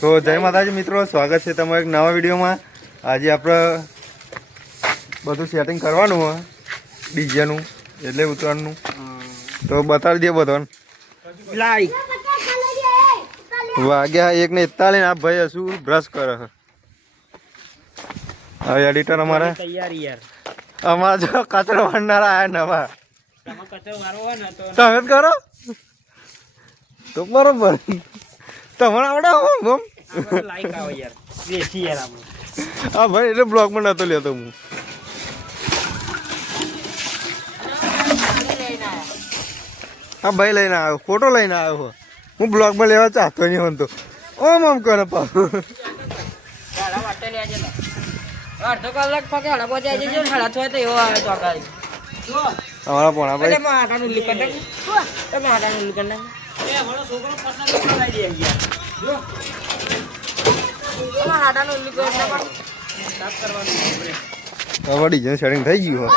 તો જય માતાજી મિત્રો, સ્વાગત છે તમારા એક નવા વિડીયોમાં. આજે આપણે બધું સેટિંગ કરવાનું હોય ડીજેનું, એટલે ઉત્તરાયણનું. તો બતાવી દે બધાને. વાગ્યા 1:41. આ ભાઈ શું બ્રશ કરે છે. હવે એડિટર અમારા તૈયારી યાર. અમારા જો કચરો વાળનારા આયા નવા. તમે કચરો વાળો હોય ને તો તમે જ કરો તો બરોબર. તમારે આવડે લાઈક આવે યાર. વેચી યાર આપણે. હા ભાઈ, એટલે બ્લોગમાં નતો લેતો હું. હા ભાઈ લઈને આવ્યો, ફોટો લઈને આવ્યો. હું બ્લોગમાં લેવા ચાહતો નહીં હોતો. આમ કરે પાછું. અડધો કલાક પકડ પહોંચાઈ જજો. 6:30 તો એવો આવે તો અમારા પોણા ભાઈ માટાનું લીકન માટાનું લીકન છોકરો પસંદ કરાવી દે યાર. જો માટાનું લીકન સાફ કરવાનું આપણે. હવે ડીજે સેટિંગ થઈ ગયું હોય.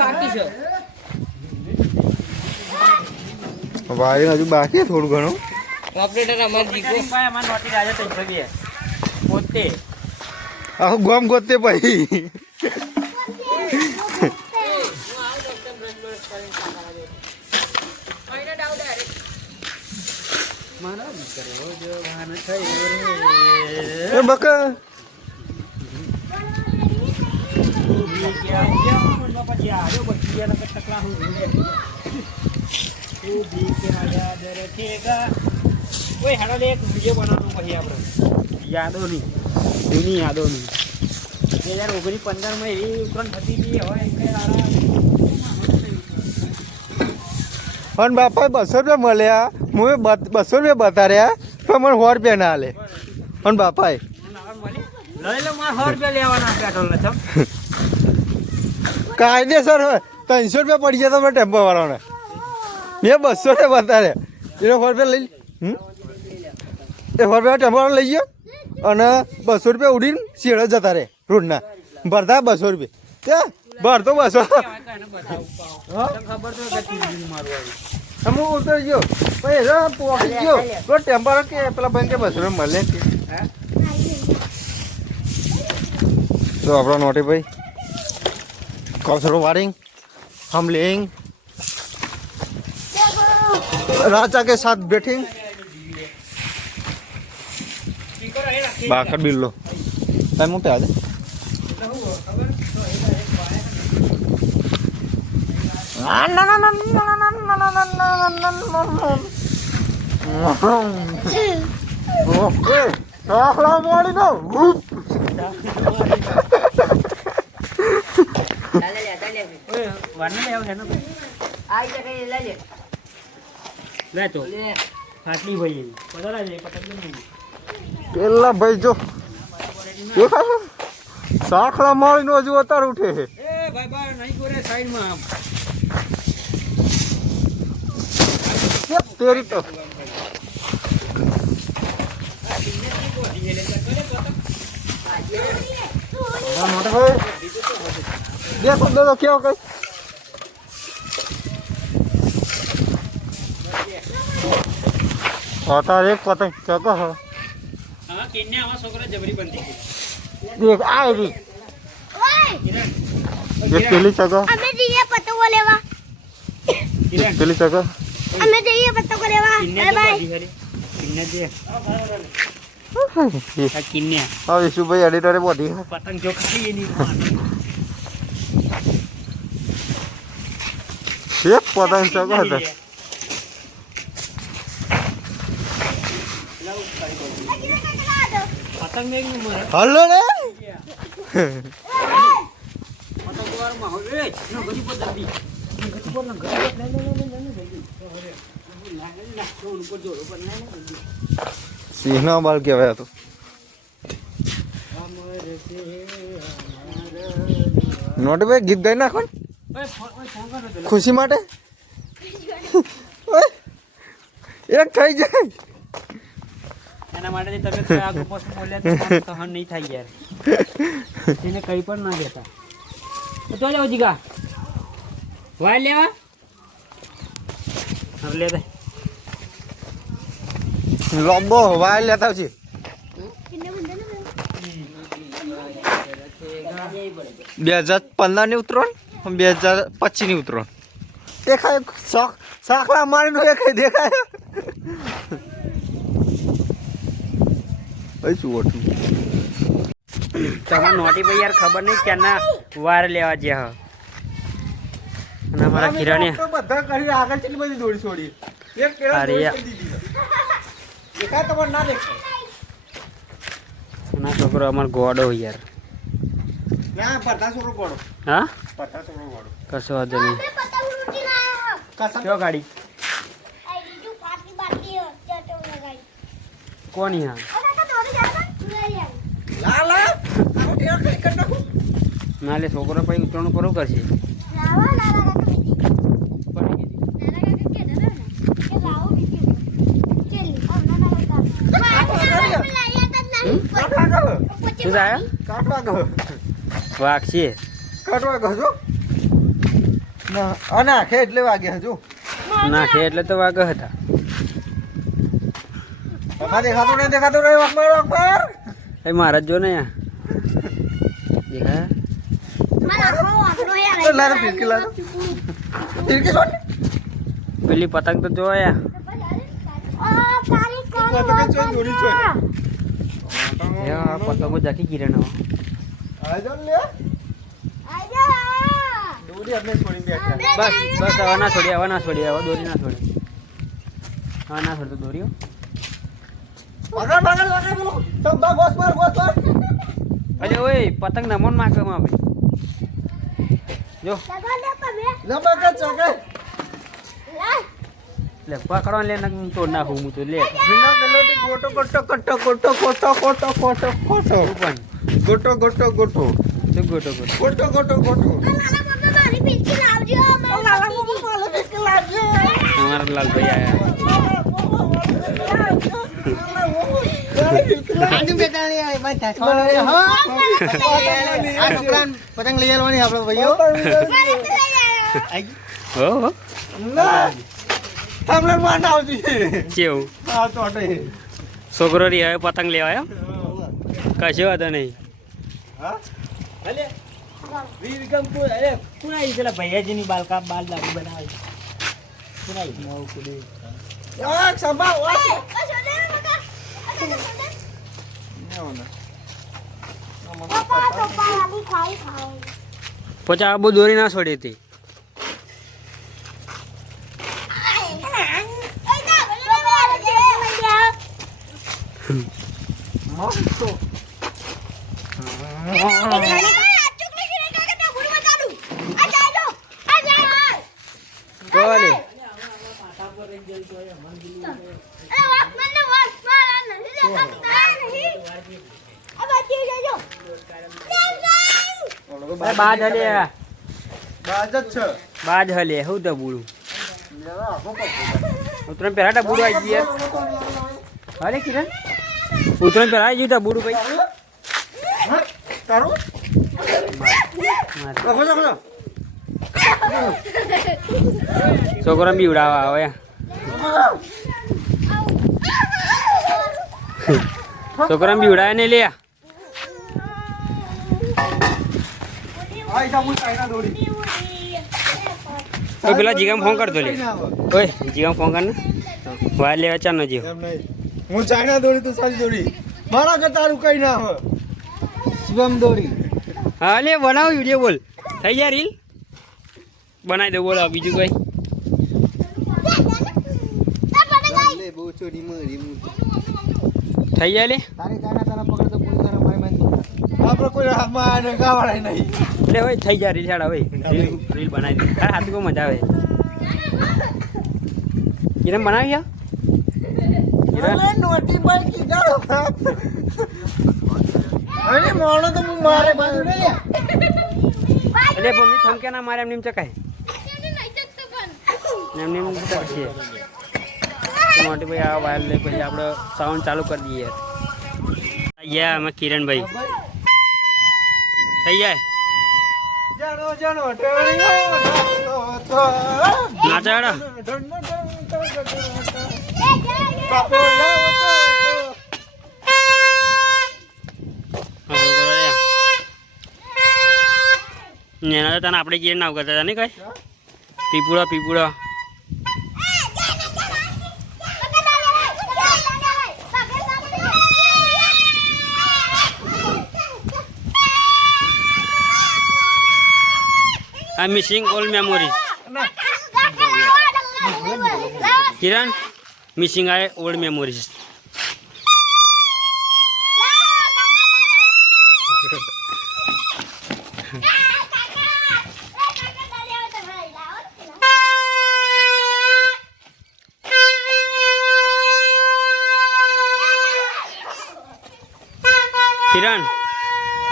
બાકી છે. વાયરિંગ હજુ બાકી થોડું ઘણું. ઓપરેટર અમાર જીકો અમાર નોટી રાજા 302 પોતે આખું ગોમ ગોતે ભાઈ. એ બકા યાદોની જૂની યાદોની 2019-15 એવી ઉત્તરાયણ થતી હતી. હવે અને બાપા 200 રૂપિયા મળ્યા. હું 200 રૂપિયા બતાર્યા પણ મને 100 રૂપિયા ના આલે. અને બાપાએ લઈ લો, મારે 100 રૂપિયા લેવાના પેટ્રોલ ચમ. કાયદેસર 300 રૂપિયા પડી જતા મને ટેમ્પો વાળાને. મેં 200 રૂપિયા બતાર્યા. એને 100 રૂપિયા લઈ એ 100 રૂપિયા ટેમ્પો વાળા લઈ ગયો અને 200 રૂપિયા ઉડીને શેડો જતા રહે રોડના. ભરતા 200 રૂપિયા ત્યાં ભરતો 200. ખબર તો કે મારું હું ઉતરી ગયો પછી પહોંચી ગયો તો ટેમ્પો કે પેલા ભાઈ કે 200 રૂપિયા મળે કે. तो अपना नोटी भाई कौशल वारिंग हम लेंगे राजा के साथ बैठेंगे. बाकर बिल लो टाइम पे आ जाए. ओके પેલા ભાઈ જો સાખલા માળી નો હજુ અત્યારે ઉઠે છે. તેરી તો देखो दो क्या हो गई. आता एक पतंग चको है. हाँ किन्ने आवा छोकरा जबरी बनती है. देख आए भी एक केली चको. અમે જઈએ પતંગો લેવા. एक केली चको. અમે જઈએ પતંગો લેવા. किन्ने બાય दे બાય. किन्ने दे किन्ने हाँ विशु भाई एडिटर है बहुत ही. पतंग जो खाई ये नहीं एक पतंग चको है. पतंग में एक नंबर है. हेलो ने पतंग वार में होवे ना गरी पर दबी गरी पर ना गरी पर ले ऊपर जोड़ो पर ले सिंहना बाल क्या है तो नोट पे गीत गाई नाखो खुशी माटे एक થઈ જાય એના માટે તમે આ ગ્રુપમાં બોલ્યા તો સહન નહીં થાય યાર. એને કઈ પણ ના દેતા તો જાવ જીગા વાય લેવા હવે લે દે લોબો વાયર લેતા આવજે. 2015 ની ઉતરણ 2025 ની ઉતરણ દેખાય. સાખલા મારીને દેખાય દેખાય. ભાઈ શું ઓટું તમારે નોટી ભાઈ યાર ખબર નહીં ક્યાંના વાર લેવા જ્યાં અને અમારા કિરણે બધા કરી આગળ કેટલી બધી દોડી છોડી. એક કેળા અરે દોડી યાર. કરી દીધી. દેખાય તમારે ના દેખાય. ના છોકરો અમારો ગોડો યાર. ના પડતા છોકરો ગોળો. હા પડતા છોકરો ગોળો. કશો વાંધો નહીં. કસમ. કયો ગાડી કોની હા લા લા આવો ટેરો કઈ કર નાખો. ના લે છોકરો પછી ઉતરણું ખરું કરશે શું થાય કાટવા ગયો. વાગશે કાટવા ગયો છો. ના અના ખે એટલે વાગ્યા હજુ. નાખે એટલે તો વાગ હતા. તમારે દેખાતું નહીં અખબાર અખબાર. એ મારા જ જો ને યાર દેખાય લારો ફિરકી લારો. ફિરકી છોડ. પેલી પતંગ તો જો યાર પતંગો જાખી કિરણ આજો લે. દોરી આપણે છોડી બેઠા. બસ બસ હવે ના છોડી હવે દોરી ના છોડી હવે ના છોડતો દોરીઓ આગળ બોલો. સંભા ગોસ માર. અરે ઓય પતંગ નમોન માગવામાં ભાઈ જો લંબા કે ચકે. લે પકડવા લે ને તોડ નાખું હું તો લે બિના ગલોટી ગોટો ગોટો ગોટો ગોટો ગોટો ગોટો ગોટો ગોટો પણ ગોટો ગોટો ગોટો શું ગોટો ગોટો ગોટો ગોટો ગોટો. અમારા લાલભાઈ આયા પતંગ લઈ આવવાની આપડે ભાઈઓ. હો હો તમને માન આવતી. કેવું આ તો અટે. છોકરો રી હવે પતંગ લેવા આવ્યો કશો વાંધો નહીં હા એક સંભા વાસ. પછી આ બહુ દોરી ના છોડી હતી મસ્ત. કોલે બાજ હલે બાજ જ છે. બાજ હલે હું તો બુડું ઉતરણ પહેલા તા બુડું આવી ગયા અરે કિરણ ઉતરણ પહેલા આવી ગયું તા બુડું ભાઈ હા તારું રખો રખો. છોકરા બીવડાવા આવે છોકરા બીવડાવે ને લે આઈ જા હું ચાઈના દોડી. ઓય પેલા જીગામ ફોન કરતો લે ઓય જીગામ ફોન કર ને વાર લેવા ચાનો જીવ એમ નહીં. હું ચાઈના દોડી તું સારી દોડી. મારા કે તારું કઈ ના હોય. શિવમ દોડી. હા લે બનાવ વિડીયો બોલ થઈ જાય રીલ બનાવી દો બોલો બીજું કઈ લે બહુ ચોરી મરી મુ. થઈ જાય લે તારી ચાઈના તારા પકડ તો પૂરી તારા મારી મારી. આપણે કોઈ હાથમાં આને ગાવાળાય નહીં. લે હોય થઈ જાય રીલ છાડા હોય રીલ બનાવી દે તારા હાથ બહુ મજા આવે કિરણ બનાવી યા કિરણ નોટી પર કીધા. અરે મોણો તો હું મારે બાજુ નહીં. એટલે મમ્મી થમકે ના મારે એમ ચકાય એમ ચકશે મોટી ભાઈ આ વાયર લઈ પછી આપણે સાઉન્ડ ચાલુ કરી દઈએ યા અમે કિરણભાઈ થઈ જાય જાણો જાણો ટેવણીઓ નાચાડો બાપો યા એના તો તને આપણે ગેર ના કરતા હતા ને કઈ પીપુડો આ મિસિંગ ઓલ મેમોરીઝ કિરણ મિસિંગ આય ઓલ્ડ મેમોરીઝ કિરણ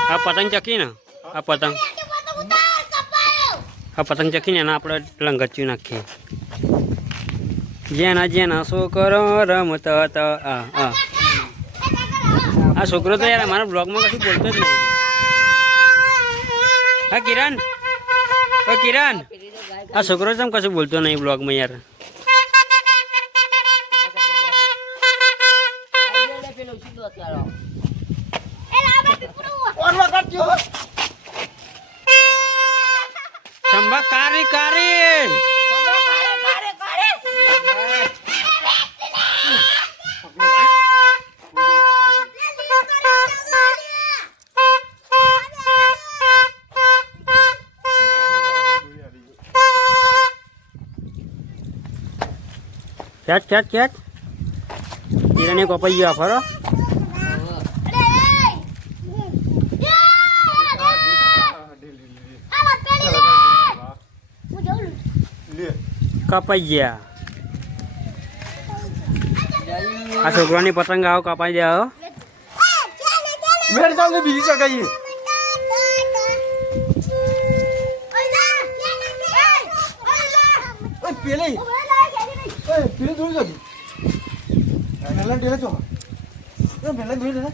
આ પતંગ ચકી ને આ પતંગ ચકીને એના આપણે લંગચ્યું નાખીએ જેના છોકરો રમતા હતા આ છોકરો તો યાર અમારા બ્લોગમાં કશું બોલતો જ નહીં હા કિરણ આ છોકરો તો કશું બોલતો નહીં બ્લોગમાં યાર સંભા કારી ખેંચ કિરણે કપાઈ ગયો ફરો કપાઈ ગયા આ છોકરાની પતંગ આવો કપાઈ જાય મેરે ચાલ બીજી ચકાઈએ પેલી દૂર જતી મેલા ટેલે છો મેલા દૂર જતા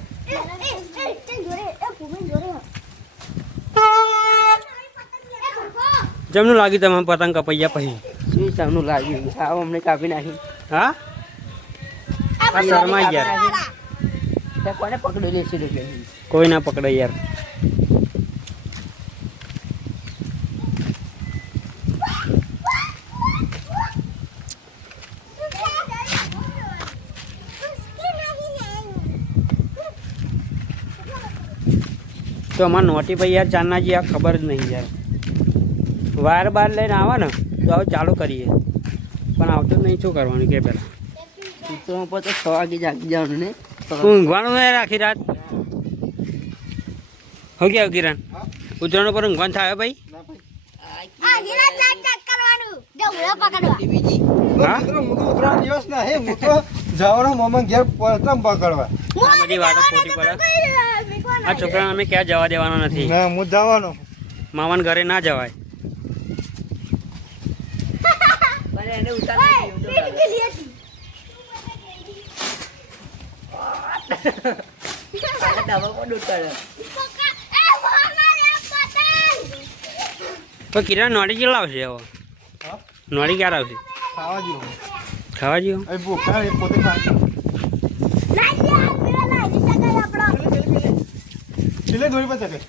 જમનું લાગ્યું તમે પતંગ કપાઈ ગયા પછી શું તમને લાગ્યું આવ અમને કાપી નાખી હા આ શરમાઈ ગયા કોને પકડી લેશે કોઈ ના પકડે યાર તો અમારે નોટી ભાઈ યાર ચારના જે આ ખબર જ નહીં યાર વાર બાર લઈને આવે ને તો હવે ચાલુ કરીએ પણ આવતો જ નહીં શું કરવાનું કે પહેલાં તો 6 વાગે જાગી જવાનું ને ઊંઘવાનું નહીં આખી રાત હો ગયા કિરણ ઉતરણ પર ઊંઘવાનું થાય ભાઈ હા ઉતરા દિવસ ના હે હું તો જવાનો મોમાં ઘેર પતંગ પકડવા આ બધી વાતો ખોટી પડે આ છોકરાને અમે ક્યાં જવા દેવાનો નથી ના હું જવાનો મામાના ઘરે ના જવાય એને ઉતાર તો કિરણ નોડી કેટલા આવશે હવે નોડી ક્યારે આવશે ખાવા જેવું એ ભૂખા એ પોતે ખા છેલ્લે દોરી પર ચકે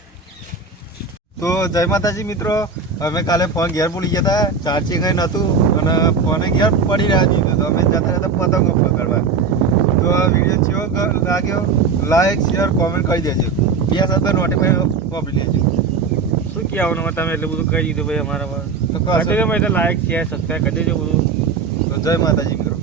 તો જય માતાજી મિત્રો અમે કાલે ફોન ઘેર ભૂલી ગયા હતા ચાર્જિંગ કંઈ નહોતું અને ફોને ઘેર પડી રહ્યા દીધો તો અમે જતા રહેતા પતંગો પકડવા તો આ વિડીયો કેવો લાગ્યો લાઈક શેર કોમેન્ટ કરી દેજો બીજા સાથે નોટિફાઈ કોપી લેજો શું કહેવાનું તમે એટલું બધું કહી દીધું ભાઈ અમારા તો લાઈક શેર સબસ્ક્રાઈબ કરી દેજો બધું જય માતાજી મિત્રો